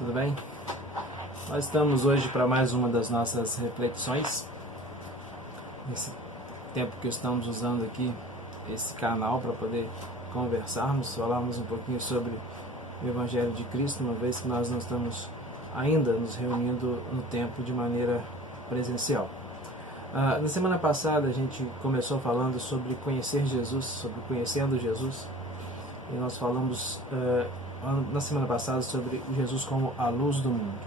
Tudo bem? Nós estamos hoje para mais uma das nossas reflexões. Nesse tempo que estamos usando aqui esse canal para poder conversarmos, falarmos um pouquinho sobre o Evangelho de Cristo, uma vez que nós não estamos ainda nos reunindo no tempo de maneira presencial. Na semana passada a gente começou falando sobre conhecer Jesus, sobre conhecendo Jesus, e nós falamos na semana passada sobre Jesus como a luz do mundo,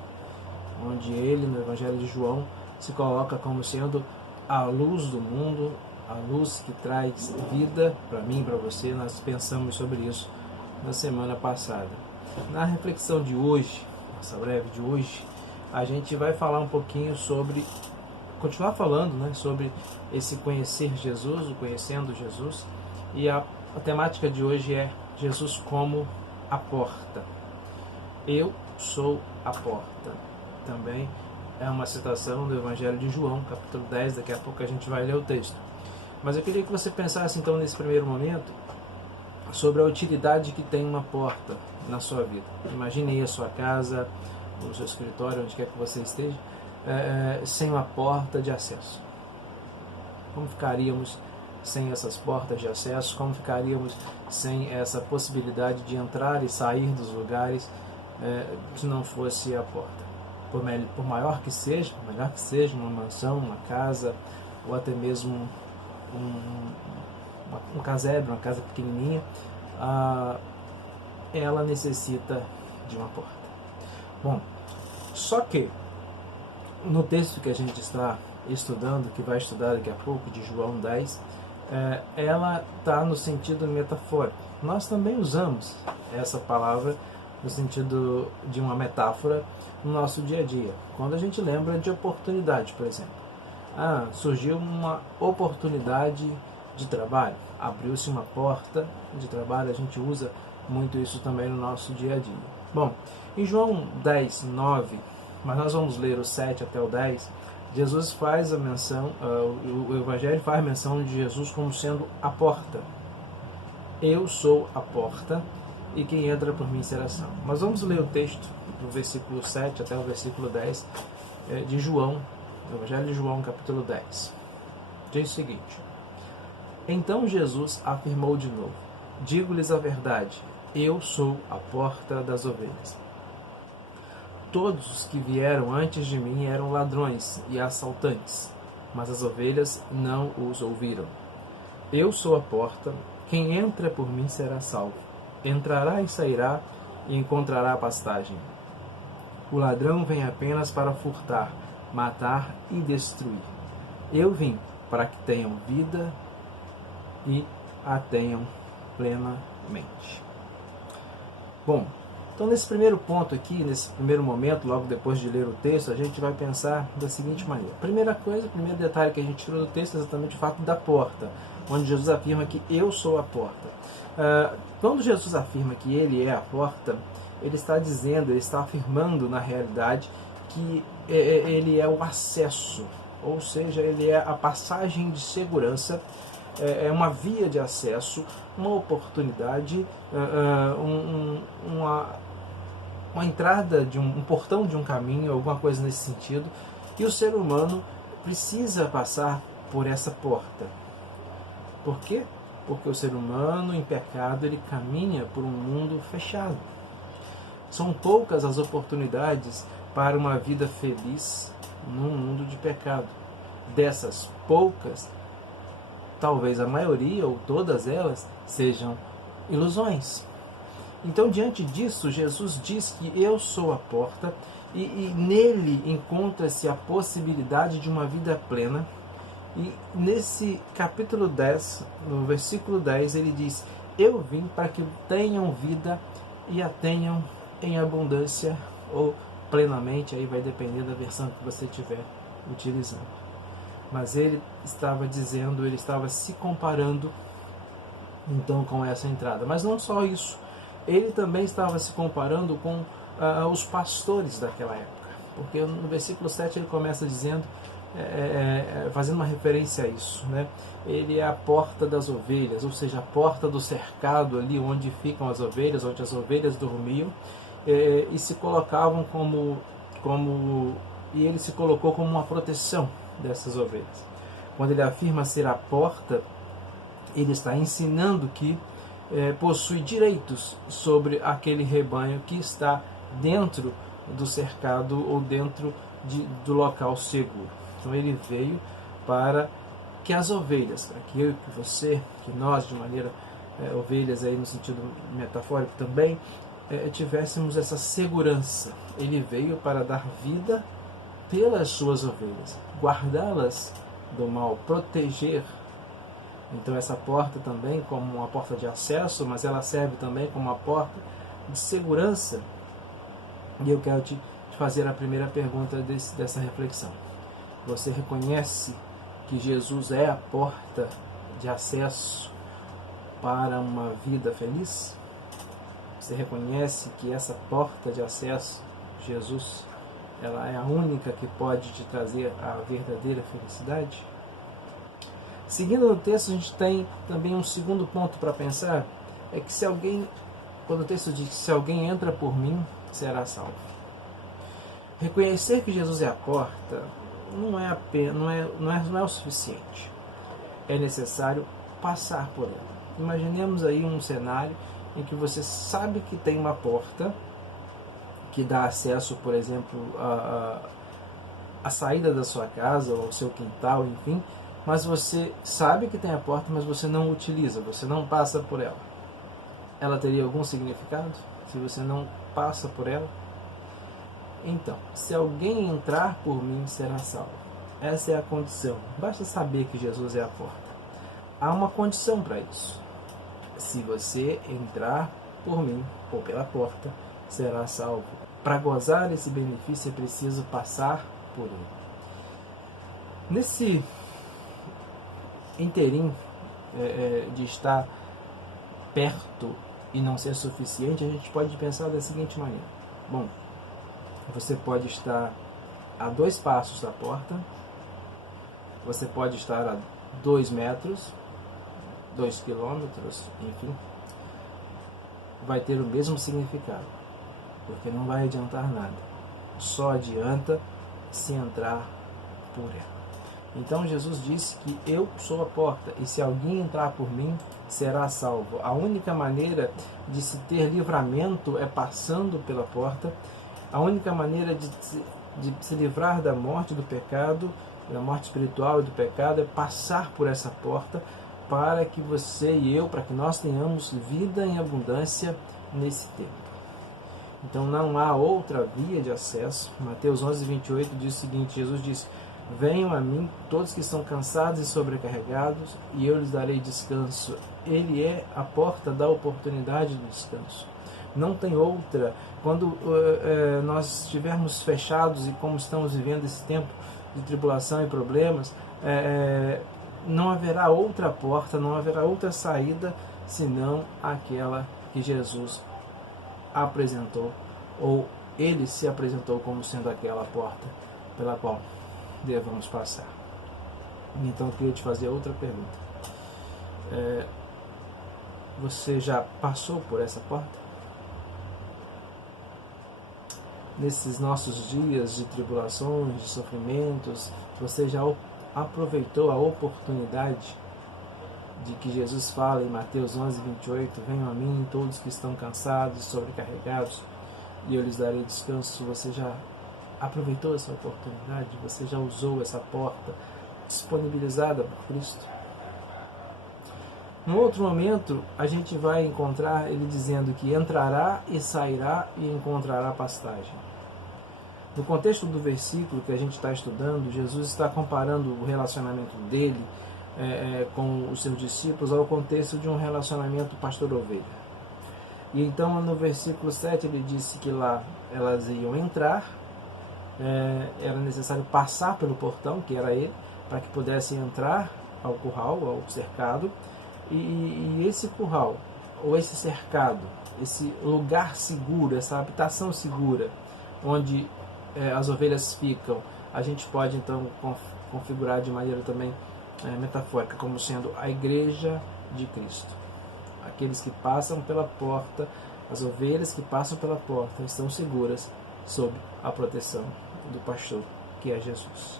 onde ele, no Evangelho de João, se coloca como sendo a luz do mundo, a luz que traz vida para mim e para você. Nós pensamos sobre isso na semana passada. Na reflexão de hoje, nossa breve de hoje, a gente vai falar um pouquinho sobre, continuar falando, sobre esse conhecer Jesus, o conhecendo Jesus, e a temática de hoje é Jesus como a porta. Eu sou a porta. Também é uma citação do Evangelho de João, capítulo 10, daqui a pouco a gente vai ler o texto. Mas eu queria que você pensasse então nesse primeiro momento sobre a utilidade que tem uma porta na sua vida. Imagine aí a sua casa, o seu escritório, onde quer que você esteja, sem uma porta de acesso. Como ficaríamos sem essas portas de acesso? Como ficaríamos sem essa possibilidade de entrar e sair dos lugares se não fosse a porta? Por maior que seja, uma mansão, uma casa, ou até mesmo um casebre, uma casa pequenininha, ela necessita de uma porta. Bom, só que no texto que a gente está estudando, que vai estudar daqui a pouco, de João 10, ela está no sentido metafórico. Nós também usamos essa palavra no sentido de uma metáfora no nosso dia a dia. Quando a gente lembra de oportunidade, por exemplo. Surgiu uma oportunidade de trabalho, abriu-se uma porta de trabalho, a gente usa muito isso também no nosso dia a dia. Bom, em João 10, 9, mas nós vamos ler o 7 até o 10, Jesus faz a menção, o Evangelho faz menção de Jesus como sendo a porta. Eu sou a porta, e quem entra por mim será salvo. Mas vamos ler o texto, do versículo 7 até o versículo 10, de João, do Evangelho de João, capítulo 10. Diz o seguinte: Então Jesus afirmou de novo: Digo-lhes a verdade, eu sou a porta das ovelhas. Todos os que vieram antes de mim eram ladrões e assaltantes, mas as ovelhas não os ouviram. Eu sou a porta, quem entra por mim será salvo. Entrará e sairá e encontrará pastagem. O ladrão vem apenas para furtar, matar e destruir. Eu vim para que tenham vida e a tenham plenamente. Bom, então nesse primeiro ponto aqui, nesse primeiro momento, logo depois de ler o texto, a gente vai pensar da seguinte maneira. Primeira coisa, o primeiro detalhe que a gente tirou do texto é exatamente o fato da porta, onde Jesus afirma que eu sou a porta. Quando Jesus afirma que ele é a porta, ele está dizendo, ele está afirmando na realidade que ele é o acesso, ou seja, ele é a passagem de segurança, é uma via de acesso, uma oportunidade, uma entrada de um portão de um caminho, alguma coisa nesse sentido, e o ser humano precisa passar por essa porta. Por quê? Porque o ser humano em pecado, ele caminha por um mundo fechado. São poucas as oportunidades para uma vida feliz num mundo de pecado. Dessas poucas, talvez a maioria ou todas elas sejam ilusões. Então, diante disso, Jesus diz que eu sou a porta e nele encontra-se a possibilidade de uma vida plena. E nesse capítulo 10, no versículo 10, ele diz: Eu vim para que tenham vida e a tenham em abundância ou plenamente, aí vai depender da versão que você estiver utilizando. Mas ele estava dizendo, ele estava se comparando então com essa entrada. Mas não só isso, ele também estava se comparando com os pastores daquela época. Porque no versículo 7 ele começa dizendo, fazendo uma referência a isso, Ele é a porta das ovelhas, ou seja, a porta do cercado ali onde ficam as ovelhas, onde as ovelhas dormiam. e se colocavam e ele se colocou como uma proteção dessas ovelhas. Quando ele afirma ser a porta, ele está ensinando que possui direitos sobre aquele rebanho que está dentro do cercado ou dentro do local seguro. Então ele veio para que as ovelhas, para que eu e que você, que nós de maneira ovelhas aí no sentido metafórico também, tivéssemos essa segurança. Ele veio para dar vida pelas suas ovelhas, guardá-las do mal, proteger. Então essa porta também como uma porta de acesso, mas ela serve também como uma porta de segurança. E eu quero te fazer a primeira pergunta dessa reflexão. Você reconhece que Jesus é a porta de acesso para uma vida feliz? Você reconhece que essa porta de acesso, Jesus, ela é a única que pode te trazer a verdadeira felicidade? Seguindo no texto, a gente tem também um segundo ponto para pensar, é que se alguém, quando o texto diz que se alguém entra por mim, será salvo. Reconhecer que Jesus é a porta não é o suficiente. É necessário passar por ela. Imaginemos aí um cenário em que você sabe que tem uma porta que dá acesso, por exemplo, à saída da sua casa, ou ao seu quintal, enfim, mas você sabe que tem a porta, mas você não utiliza, você não passa por ela. Ela teria algum significado se você não passa por ela? Então, se alguém entrar por mim, será salvo. Essa é a condição. Basta saber que Jesus é a porta. Há uma condição para isso. Se você entrar por mim, ou pela porta, será salvo. Para gozar esse benefício é preciso passar por ele. Nesse inteirinho de estar perto e não ser suficiente, a gente pode pensar da seguinte maneira. Bom, você pode estar a 2 passos da porta, você pode estar a 2 metros, 2 quilômetros, enfim, vai ter o mesmo significado, porque não vai adiantar nada, só adianta se entrar por ela. Então Jesus disse que eu sou a porta, e se alguém entrar por mim, será salvo. A única maneira de se ter livramento é passando pela porta. A única maneira de se livrar da morte do pecado, da morte espiritual e do pecado, é passar por essa porta, para que você e eu, para que nós tenhamos vida em abundância nesse tempo. Então não há outra via de acesso. Mateus 11:28 diz o seguinte, Jesus disse: venham a mim todos que estão cansados e sobrecarregados, e eu lhes darei descanso. Ele é a porta da oportunidade do descanso. Não tem outra. Quando nós estivermos fechados, e como estamos vivendo esse tempo de tribulação e problemas, não haverá outra porta, não haverá outra saída, senão aquela que Jesus apresentou, ou ele se apresentou como sendo aquela porta pela qual devemos passar. Então eu queria te fazer outra pergunta. Você já passou por essa porta? Nesses nossos dias de tribulações, de sofrimentos, você já aproveitou a oportunidade de que Jesus fala em Mateus 11:28, venham a mim todos que estão cansados e sobrecarregados, e eu lhes darei descanso? Você já aproveitou essa oportunidade? Você já usou essa porta disponibilizada por Cristo? No outro momento, a gente vai encontrar ele dizendo que entrará e sairá e encontrará pastagem. No contexto do versículo que a gente está estudando, Jesus está comparando o relacionamento dele com os seus discípulos ao contexto de um relacionamento pastor-ovelha. E então, no versículo 7, ele disse que lá elas iam entrar, era necessário passar pelo portão, que era ele, para que pudessem entrar ao curral, ao cercado, e esse curral, ou esse cercado, esse lugar seguro, essa habitação segura, onde as ovelhas ficam, a gente pode então configurar de maneira também metafórica como sendo a igreja de Cristo. Aqueles que passam pela porta, As ovelhas que passam pela porta estão seguras sob a proteção do pastor, que é Jesus.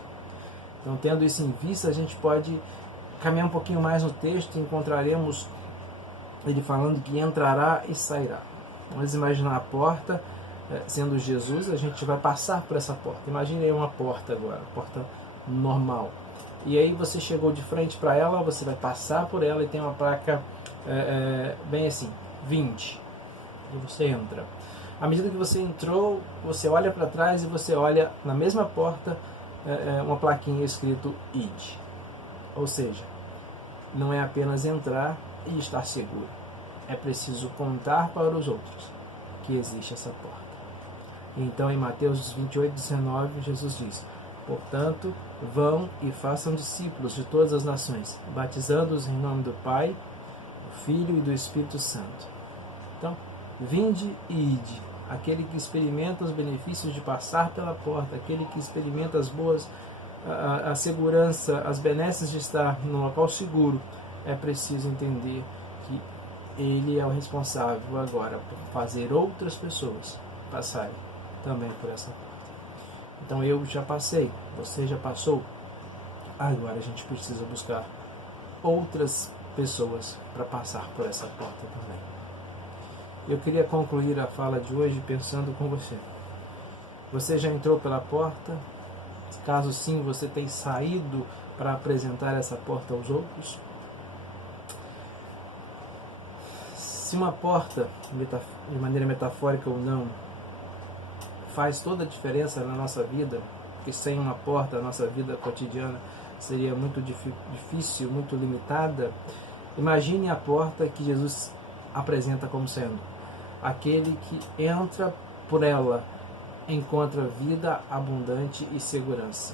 Então, tendo isso em vista, a gente pode caminhar um pouquinho mais no texto e encontraremos ele falando que entrará e sairá. Vamos imaginar a porta sendo Jesus, a gente vai passar por essa porta. Imagine aí uma porta agora, porta normal. E aí você chegou de frente para ela, você vai passar por ela e tem uma placa bem assim, 20. E você entra. À medida que você entrou, você olha para trás e você olha na mesma porta uma plaquinha escrito ID. Ou seja, não é apenas entrar e estar seguro. É preciso contar para os outros que existe essa porta. Então, em Mateus 28:19, Jesus diz: portanto, vão e façam discípulos de todas as nações, batizando-os em nome do Pai, do Filho e do Espírito Santo. Então, vinde e ide. Aquele que experimenta os benefícios de passar pela porta, aquele que experimenta as boas, a segurança, as benesses de estar num local seguro, é preciso entender que ele é o responsável agora por fazer outras pessoas passarem também por essa porta. Então eu já passei, você já passou, agora a gente precisa buscar outras pessoas para passar por essa porta também. Eu queria concluir a fala de hoje pensando com você. Você já entrou pela porta? Caso sim, você tem saído para apresentar essa porta aos outros? Se uma porta, de maneira metafórica ou não, faz toda a diferença na nossa vida, porque sem uma porta a nossa vida cotidiana seria muito difícil, muito limitada, imagine a porta que Jesus apresenta como sendo aquele que entra por ela, encontra vida abundante e segurança.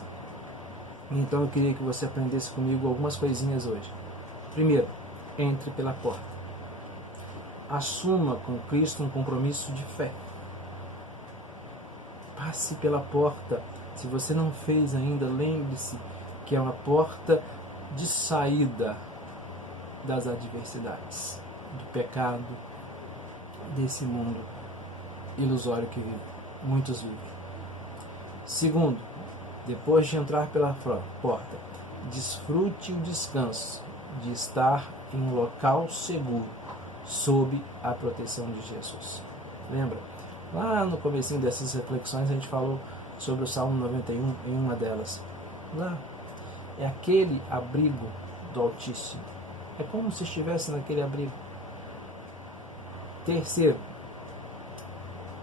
Então eu queria que você aprendesse comigo algumas coisinhas hoje. Primeiro, entre pela porta. Assuma com Cristo um compromisso de fé. Passe pela porta. Se você não fez ainda, lembre-se que é uma porta de saída das adversidades, do pecado, desse mundo ilusório que muitos vivem. Segundo, depois de entrar pela porta, desfrute o descanso de estar em um local seguro, sob a proteção de Jesus. Lembra? Lá no comecinho dessas reflexões a gente falou sobre o Salmo 91 em uma delas. Lá é aquele abrigo do Altíssimo. É como se estivesse naquele abrigo. Terceiro,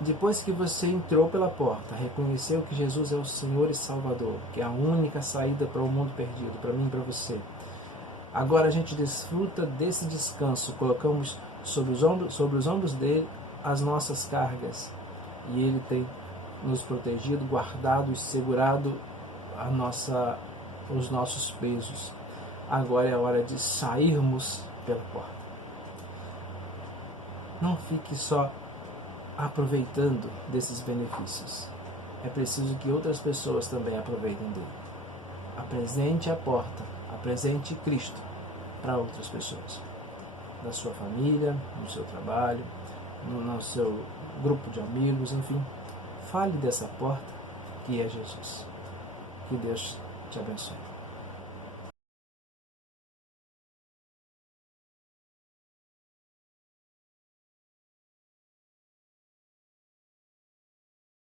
depois que você entrou pela porta, reconheceu que Jesus é o Senhor e Salvador, que é a única saída para o mundo perdido, para mim e para você. Agora a gente desfruta desse descanso, colocamos sobre os ombros dele as nossas cargas, e ele tem nos protegido, guardado e segurado os nossos pesos. Agora é a hora de sairmos pela porta. Não fique só aproveitando desses benefícios. É preciso que outras pessoas também aproveitem dele. Apresente a porta, apresente Cristo para outras pessoas. Na sua família, no seu trabalho, no seu grupo de amigos, enfim. Fale dessa porta que é Jesus. Que Deus te abençoe.